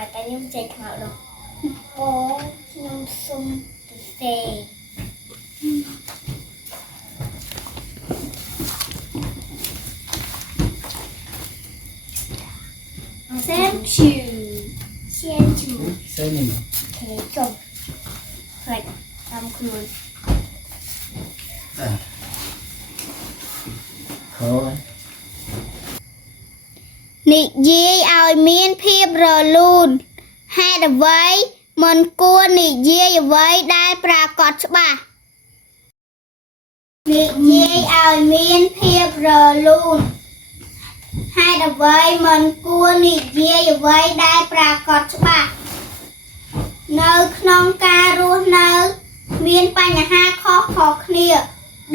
តែខ្ញុំចេះខ្មៅនោះបងខ្ញុំសុំទៅសេThank you. Thank you. Say nè. Okay, go. Right, I'm cool. Khó ấy. និយាយឲ្យមានភាពរលូនហេតុអ្វីមិនគួរនិយាយអ្វីដែលប្រកបច្បាស់និយាយឲ្យមានភាពរលូនហេតុអ្វីមិនគួរនិយាយអ្វីដែលប្រកបច្បាស់នៅក្នុងការរស់នៅមានបញ្ហាខុសៗគ្នា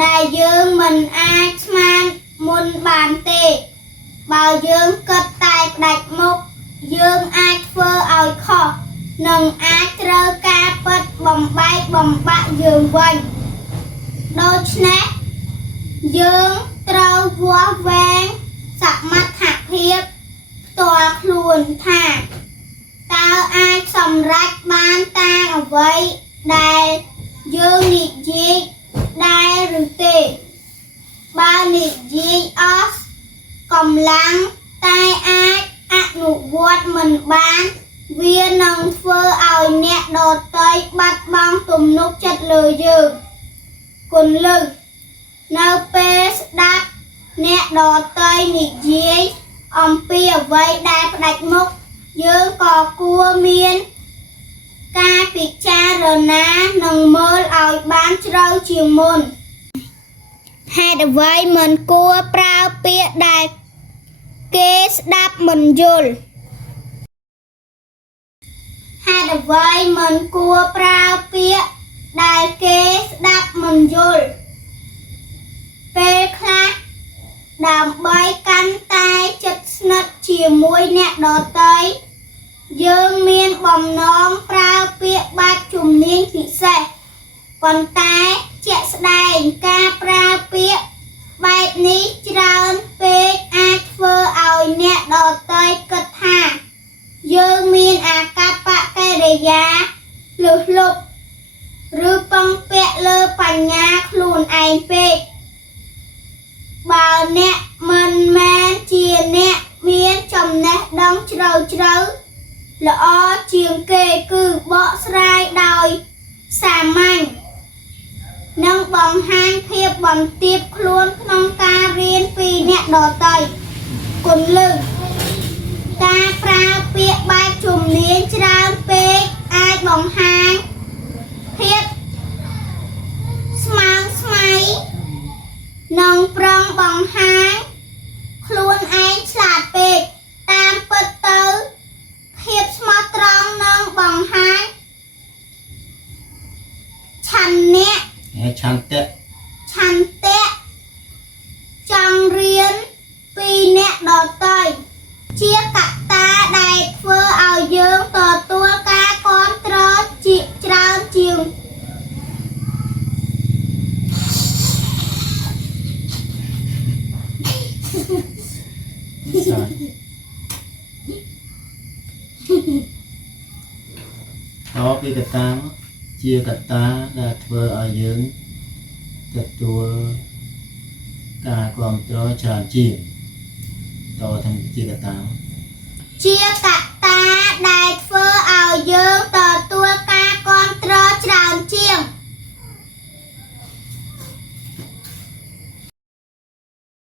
ដែលយើងមិនអាចស្មានមុនបានទេបើយើងគិតតែផ្ដាច់មុខយើងអាចធ្វើឲ្យខុសនិងអាចត្រូវការពិតបំបែកបំបាក់យើងវិញដូច្នេះយើងត្រូវវាស់វែងសមត្ថភាពផ្ទាល់ខ្លួនថាតើអាចសម្រេចបានតាមអ្វីដែលយើងនិយាយដែរឬទេបើនិយាយអស់កម្លាំងតែអាចអនុវត្តមិនបានវានឹងធ្វើឲ្យអ្នកដទៃបាត់បង់ទំនុកចិត្តលើយើងគន្លឹះនៅពេលស្ដាប់អ្នកដទៃនិយាយអំពីអ្វីដែលផ្ដាច់មុខយើងក៏គួរមានការពិចារណានិងមើលឲ្យបានជ្រៅជាងមុនហេតុអ្វីមិនគួរប្រើពាក្យដែលគេស្ដាប់មិនយល់ហេតុអ្វីមិនគួរប្រើពាក្យដែលគេស្ដាប់មិនយល់ពេលខ្លះដើម្បីកាន់តែជិតស្និទ្ធជាមួយអ្នកដទៃយើងមានបំណងប្រើពាក្យបែបជំនាញពិសេសប៉ុន្តែជាក់ស្ដែងការប្រើពាក្យបែបនេះច្រើនពេកអាចធ្វើឲ្យអ្នកដទៃគិតថាយើងមានអាកប្បកិរិយាលុះលុបឬពឹងពាក់លើបញ្ញាខ្លួនឯងពេកបើអ្នកមិនមែនជាអ្នកមានចំណេះដឹងជ្រៅជ្រៅល្អជាងគេគឺបកស្រាយដោយសាមញ្ញនិងបង្ហាញភាពបន្ទាបខ្លួនក្នុងការរៀនពីអ្នកដទៃគន្លឹះការប្រើពាក្យបែបជំនាញច្រើនពេកអាចបង្ហាញភាពស្មើងស្មៃនិងប្រឹងបង្ហាញខ្លួនឯងឆ្លាតពេកតាមពិតទៅភាពស្មោះត្រង់និងបង្ហាញឆន្ទៈចង់រៀនពីអ្នកដទៃជាកត្តាដែលធ្វើឲ្យយើងទទួលការគាំទ្រជាច្រើនជាងđó cái kata đó, chia kata làធ្វើឲ្យយើងទទួលការគ្រប់គ្រងច្រើនជាងតទាំងជាកតាជាកត្តាដែល